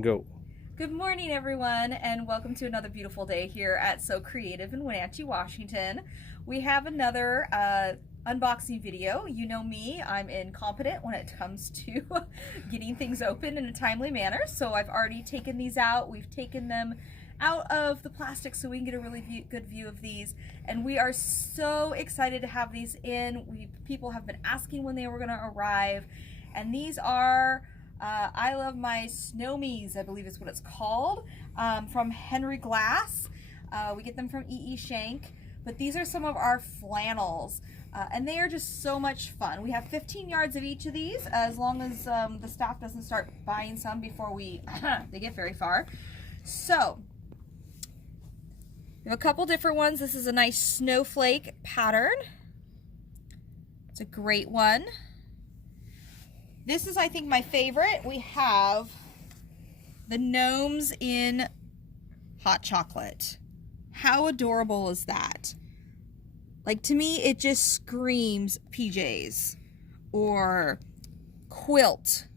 Go. Good morning, everyone, and welcome to another beautiful day here at So Creative in Wenatchee, Washington. We have another unboxing video. You know me, I'm incompetent when it comes to getting things open in a timely manner, so I've already taken these out. We've taken them out of the plastic so we can get a really good view of these, and we are so excited to have these in. People have been asking when they were going to arrive, and these are ILoveSn'Gnomies, I believe is what it's called, from Henry Glass. We get them from Shank, but these are some of our flannels, and they are just so much fun. We have 15 yards of each of these, as long as the staff doesn't start buying some before they get very far. So, we have a couple different ones. This is a nice snowflake pattern. It's a great one. This is, I think, my favorite. We have the gnomes in hot chocolate. How adorable is that? Like, to me, it just screams PJs or quilt.